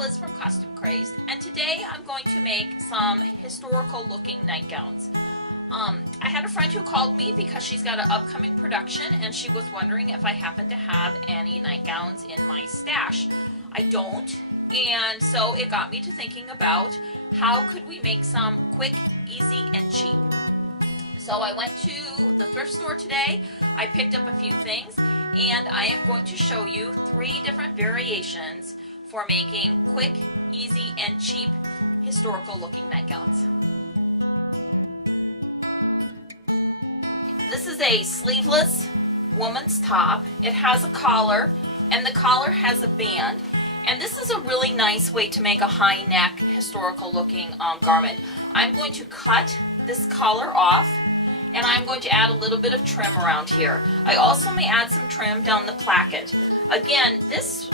Liz from Costumecrazed, and today I'm going to make some historical looking nightgowns. I had a friend who called me because she's got an upcoming production and she was wondering if I happen to have any nightgowns in my stash. I don't, and so it got me to thinking about how could we make some quick, easy, and cheap. So I went to the thrift store today, I picked up a few things, and I am going to show you 3 different variations for making quick, easy, and cheap historical looking nightgowns. This is a sleeveless woman's top. It has a collar, and the collar has a band. And this is a really nice way to make a high neck historical looking garment. I'm going to cut this collar off, and I'm going to add a little bit of trim around here. I also may add some trim down the placket. Again, this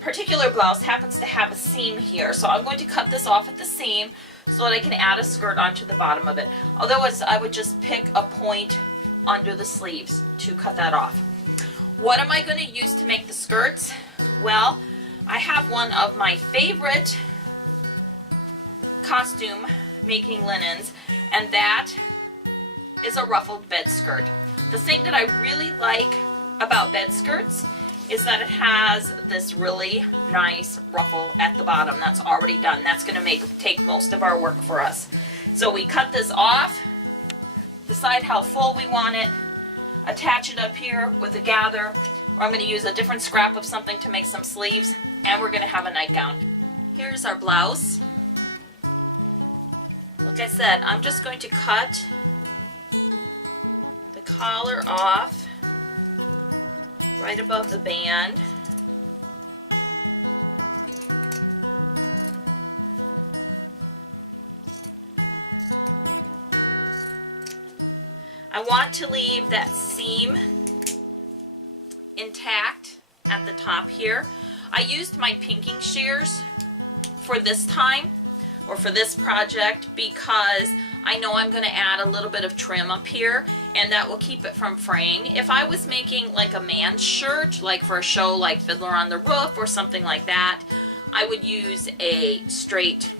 particular blouse happens to have a seam here, so I'm going to cut this off at the seam so that I can add a skirt onto the bottom of it. Otherwise, I would just pick a point under the sleeves to cut that off. What am I going to use to make the skirts? Well, I have one of my favorite costume making linens, and that is a ruffled bed skirt. The thing that I really like about bed skirts is that it has this really nice ruffle at the bottom that's already done. That's going to take most of our work for us. So we cut this off, decide how full we want it, attach it up here with a gather, or I'm going to use a different scrap of something to make some sleeves, and we're going to have a nightgown. Here's our blouse. Like I said, I'm just going to cut the collar off right above the band. I want to leave that seam intact at the top here. I used my pinking shears for this time, or for this project, because I know I'm going to add a little bit of trim up here, and that will keep it from fraying. If I was making like a man's shirt, like for a show like Fiddler on the Roof or something like that, I would use a straight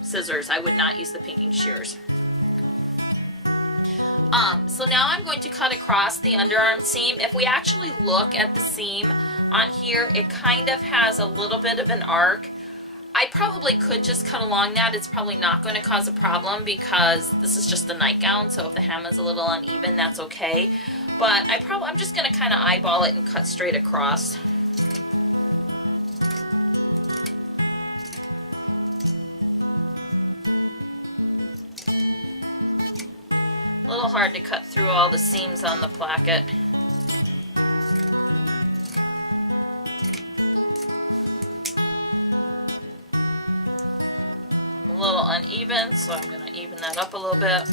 scissors. I would not use the pinking shears. So now I'm going to cut across the underarm seam. If we actually look at the seam on here, it kind of has a little bit of an arc. I probably could just cut along that. It's probably not going to cause a problem because this is just the nightgown, so if the hem is a little uneven, that's okay. But I'm just going to kind of eyeball it and cut straight across. A little hard to cut through all the seams on the placket. A little uneven, so I'm going to even that up a little bit.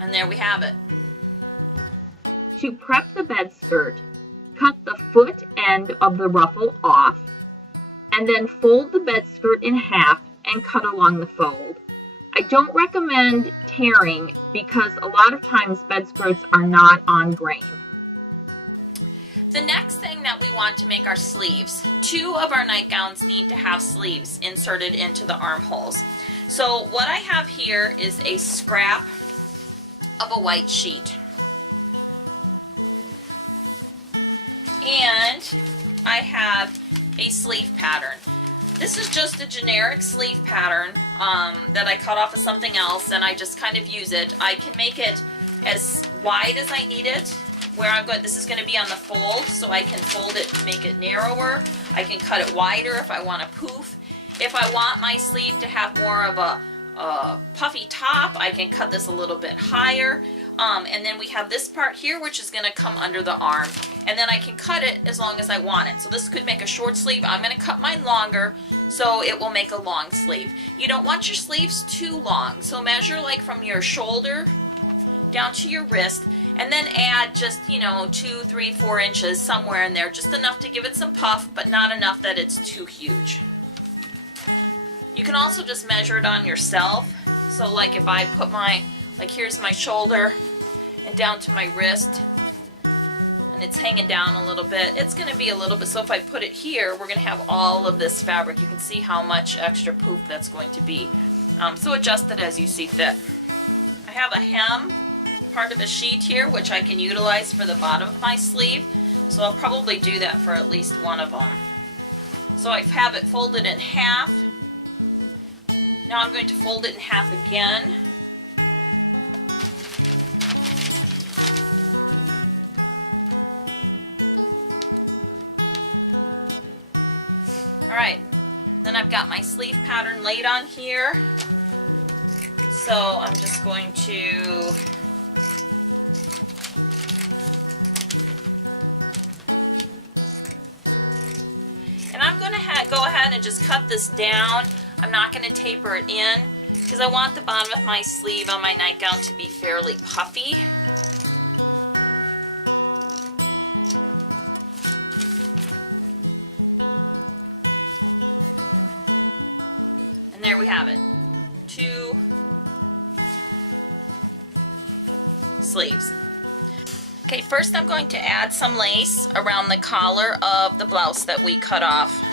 And there we have it. To prep the bed skirt, cut the foot end of the ruffle off, and then fold the bed skirt in half and cut along the fold. I don't recommend tearing because a lot of times bed skirts are not on grain. The next thing that we want to make are sleeves. 2 of our nightgowns need to have sleeves inserted into the armholes. So what I have here is a scrap of a white sheet. And I have a sleeve pattern. This is just a generic sleeve pattern that I cut off of something else, and I just kind of use it. I can make it as wide as I need it. Where I'm going, this is going to be on the fold, so I can fold it to make it narrower. I can cut it wider if I want a poof. If I want my sleeve to have more of a puffy top, I can cut this a little bit higher. And then we have this part here, which is going to come under the arm. And then I can cut it as long as I want it. So this could make a short sleeve. I'm going to cut mine longer, so it will make a long sleeve. You don't want your sleeves too long, so measure like from your shoulder down to your wrist, and then add just, 2, 3, 4 inches somewhere in there, just enough to give it some puff, but not enough that it's too huge. You can also just measure it on yourself. So like if I put here's my shoulder and down to my wrist, and it's hanging down a little bit. It's going to be a little bit, so if I put it here, we're going to have all of this fabric. You can see how much extra poof that's going to be. So adjust it as you see fit. I have a hem, part of a sheet here, which I can utilize for the bottom of my sleeve. So I'll probably do that for at least one of them. So I have it folded in half. Now I'm going to fold it in half again. Alright, then I've got my sleeve pattern laid on here. So I'm just going to go ahead and just cut this down. I'm not going to taper it in because I want the bottom of my sleeve on my nightgown to be fairly puffy. And there we have it. 2 sleeves. Okay, first I'm going to add some lace around the collar of the blouse that we cut off.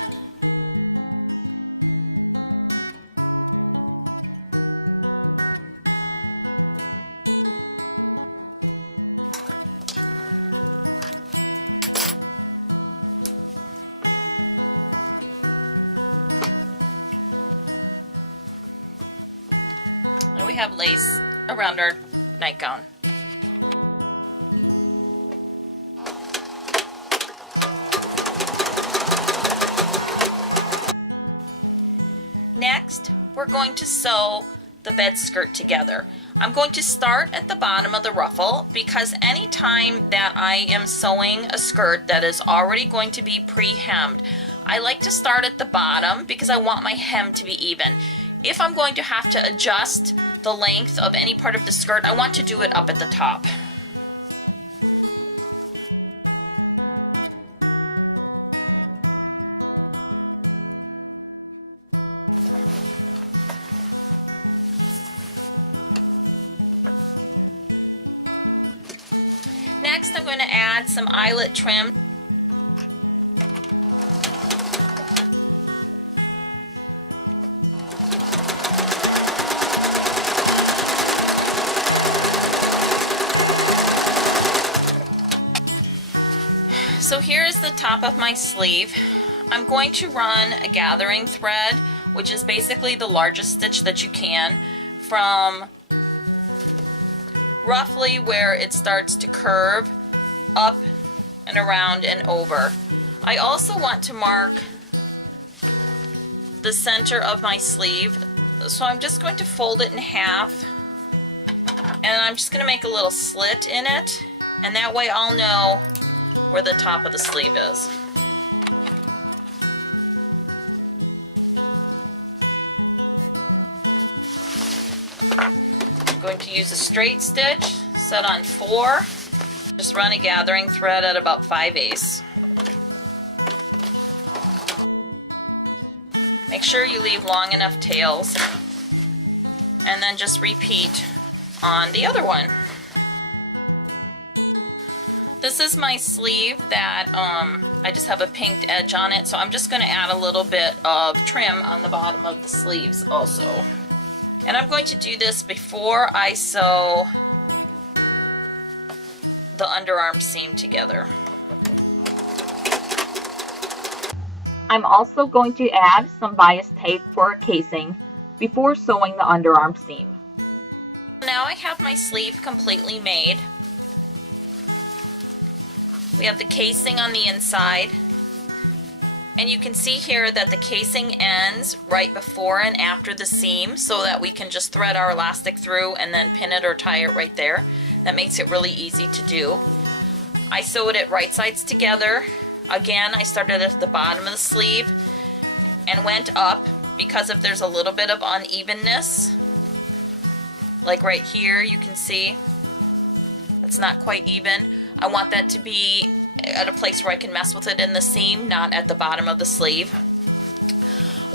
And we have lace around our nightgown. Next, we're going to sew the bed skirt together. I'm going to start at the bottom of the ruffle because anytime that I am sewing a skirt that is already going to be pre-hemmed, I like to start at the bottom because I want my hem to be even. If I'm going to have to adjust the length of any part of the skirt, I want to do it up at the top. Next, I'm going to add some eyelet trim. So here is the top of my sleeve. I'm going to run a gathering thread, which is basically the largest stitch that you can, from roughly where it starts to curve up and around and over. I also want to mark the center of my sleeve, so I'm just going to fold it in half, and I'm just going to make a little slit in it, and that way I'll know where the top of the sleeve is. I'm going to use a straight stitch set on 4. Just run a gathering thread at about 5/8. Make sure you leave long enough tails, and then just repeat on the other one. This is my sleeve that I just have a pinked edge on it, so I'm just going to add a little bit of trim on the bottom of the sleeves also. And I'm going to do this before I sew the underarm seam together. I'm also going to add some bias tape for a casing before sewing the underarm seam. Now I have my sleeve completely made. We have the casing on the inside, and you can see here that the casing ends right before and after the seam, so that we can just thread our elastic through and then pin it or tie it right there. That makes it really easy to do. I sewed it right sides together. Again, I started at the bottom of the sleeve and went up, because if there's a little bit of unevenness, like right here, you can see it's not quite even. I want that to be at a place where I can mess with it in the seam, not at the bottom of the sleeve.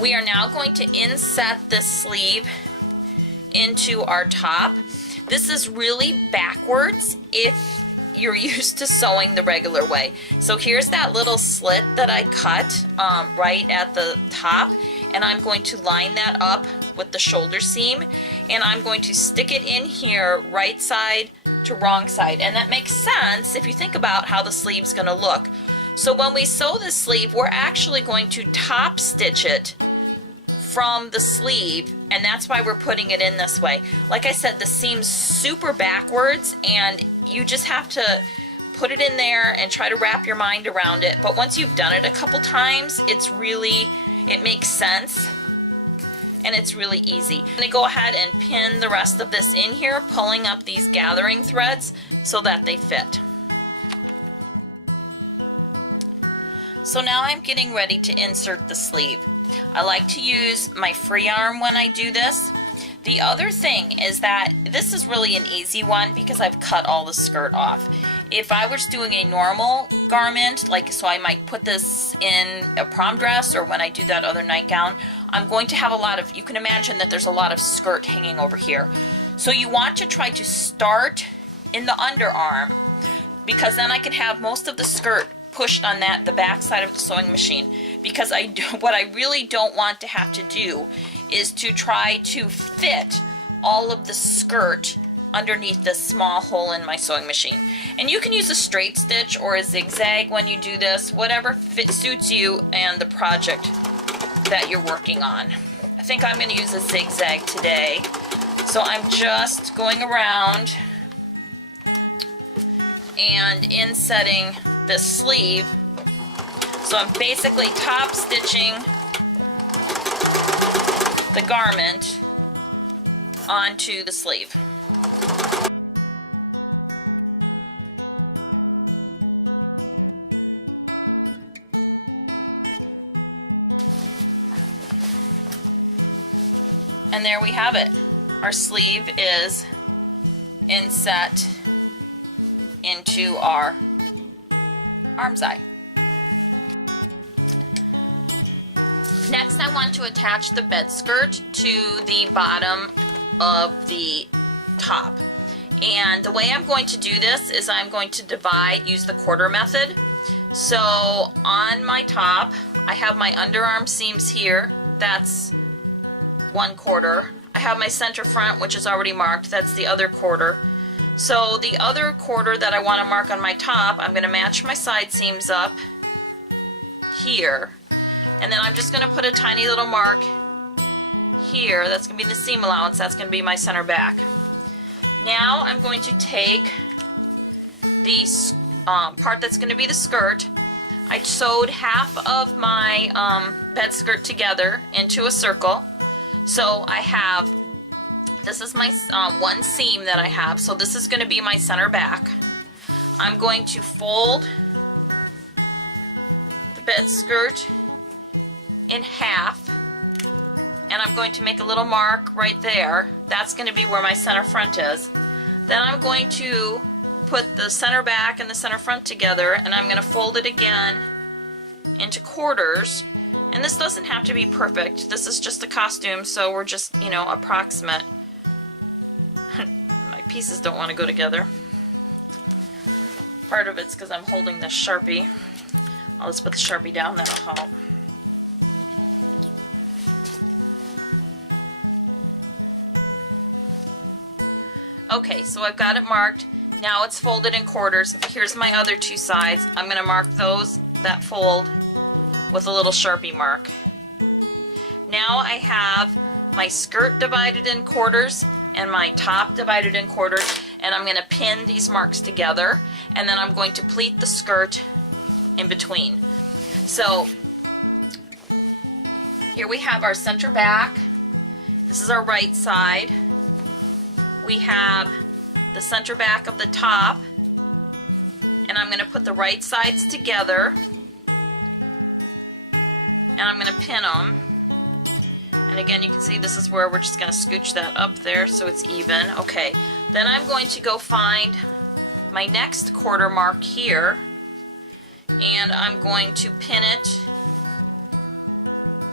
We are now going to inset this sleeve into our top. This is really backwards. If you're used to sewing the regular way. So here's that little slit that I cut right at the top, and I'm going to line that up with the shoulder seam, and I'm going to stick it in here right side to wrong side. And that makes sense if you think about how the sleeve's going to look. So when we sew the sleeve, we're actually going to top stitch it from the sleeve, and that's why we're putting it in this way. Like I said, the seam's super backwards, and you just have to put it in there and try to wrap your mind around it. But once you've done it a couple times, it makes sense, and it's really easy. I'm going to go ahead and pin the rest of this in here, pulling up these gathering threads so that they fit. So now I'm getting ready to insert the sleeve. I like to use my free arm when I do this. The other thing is that this is really an easy one because I've cut all the skirt off. If I was doing a normal garment, so I might put this in a prom dress or when I do that other nightgown, I'm going to have you can imagine that there's a lot of skirt hanging over here. So you want to try to start in the underarm, because then I can have most of the skirt pushed on the back side of the sewing machine, because what I really don't want to have to do is to try to fit all of the skirt underneath this small hole in my sewing machine. And you can use a straight stitch or a zigzag when you do this, whatever suits you and the project that you're working on. I think I'm going to use a zigzag today. So I'm just going around and insetting the sleeve. So I'm basically top stitching the garment onto the sleeve. And there we have it. Our sleeve is inset into our arm's eye. Next, I want to attach the bed skirt to the bottom of the top. And the way I'm going to do this is I'm going to use the quarter method. So on my top, I have my underarm seams here. That's 1/4. I have my center front, which is already marked. That's the other quarter. So the other quarter that I want to mark on my top, I'm going to match my side seams up here. And then I'm just going to put a tiny little mark here. That's going to be the seam allowance. That's going to be my center back. Now I'm going to take the part that's going to be the skirt. I sewed half of my bed skirt together into a circle. So I have, this is my one seam that I have. So this is going to be my center back. I'm going to fold the bed skirt in half, and I'm going to make a little mark right there. That's going to be where my center front is. Then I'm going to put the center back and the center front together, and I'm going to fold it again into quarters. And this doesn't have to be perfect. This is just a costume, so we're just, approximate. My pieces don't want to go together. Part of it's because I'm holding this Sharpie. I'll just put the Sharpie down, that'll help. Okay, so I've got it marked. Now it's folded in quarters. Here's my other two sides. I'm going to mark that fold with a little Sharpie mark. Now I have my skirt divided in quarters and my top divided in quarters, and I'm going to pin these marks together, and then I'm going to pleat the skirt in between. So here we have our center back. This is our right side. We have the center back of the top, and I'm going to put the right sides together, and I'm going to pin them. And again, you can see this is where we're just going to scooch that up there so it's even. Okay, then I'm going to go find my next quarter mark here, and I'm going to pin it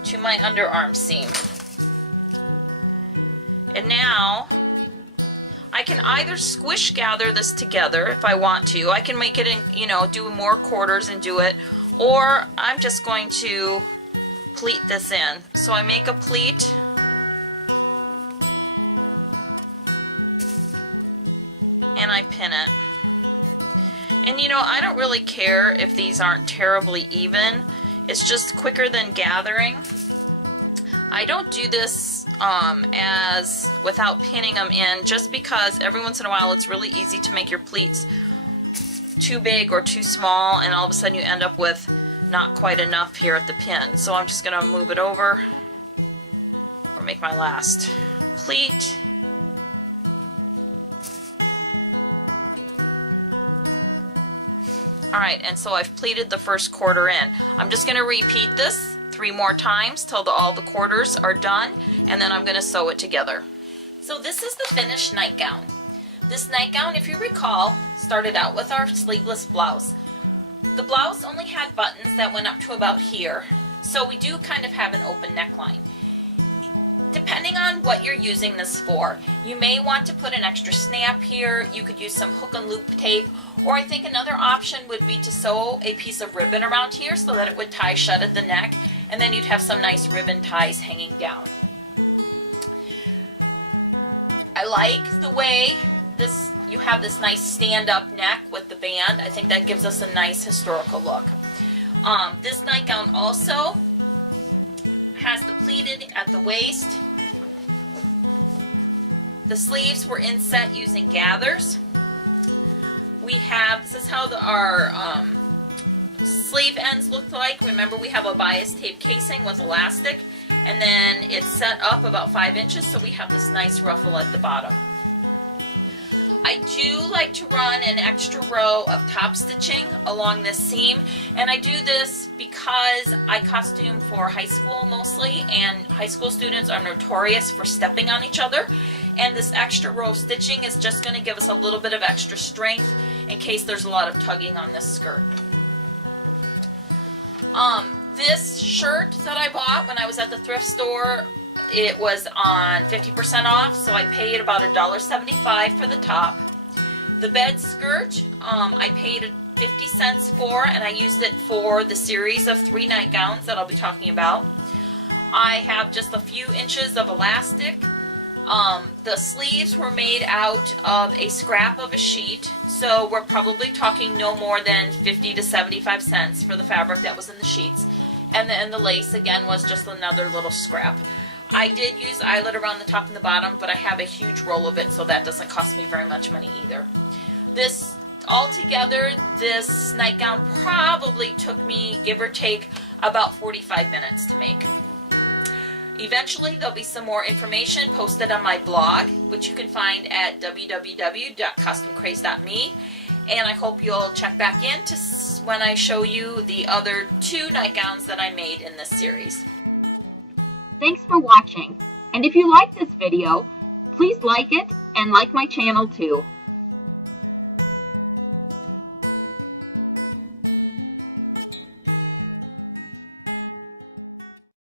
to my underarm seam. And now I can either squish gather this together if I want to. I can make it in, you know, do more quarters and do it, or I'm just going to pleat this in. So I make a pleat. And I pin it. And you know, I don't really care if these aren't terribly even. It's just quicker than gathering. I don't do this as without pinning them in, just because every once in a while it's really easy to make your pleats too big or too small, and all of a sudden you end up with not quite enough here at the pin. So I'm just going to move it over or make my last pleat. Alright, and so I've pleated the first quarter in. I'm just going to repeat this 3 more times till all the quarters are done, and then I'm going to sew it together. So this is the finished nightgown. This nightgown, if you recall, started out with our sleeveless blouse. The blouse only had buttons that went up to about here, so we do kind of have an open neckline. Depending on what you're using this for, you may want to put an extra snap here. You could use some hook and loop tape, or I think another option would be to sew a piece of ribbon around here so that it would tie shut at the neck, and then you'd have some nice ribbon ties hanging down. I like the way you have this nice stand-up neck with the band. I think that gives us a nice historical look. This nightgown also has the pleated at the waist. The sleeves were inset using gathers. This is how our sleeve ends look like. Remember, we have a bias tape casing with elastic, and then it's set up about 5 inches, so we have this nice ruffle at the bottom. I do like to run an extra row of top stitching along this seam, and I do this because I costume for high school mostly, and high school students are notorious for stepping on each other, and this extra row of stitching is just going to give us a little bit of extra strength in case there's a lot of tugging on this skirt. This shirt that I bought when I was at the thrift store, it was on 50% off, so I paid about $1.75 for the top. The bed skirt, I paid 50 cents for, and I used it for the series of 3 nightgowns that I'll be talking about. I have just a few inches of elastic. The sleeves were made out of a scrap of a sheet, so we're probably talking no more than 50 to 75 cents for the fabric that was in the sheets. And then the lace, again, was just another little scrap. I did use eyelet around the top and the bottom, but I have a huge roll of it, so that doesn't cost me very much money either. This, altogether, this nightgown probably took me, give or take, about 45 minutes to make. Eventually, there'll be some more information posted on my blog, which you can find at www.costumecrazed.me, and I hope you'll check back in when I show you the other 2 nightgowns that I made in this series. Thanks for watching, and if you like this video, please like it and like my channel too.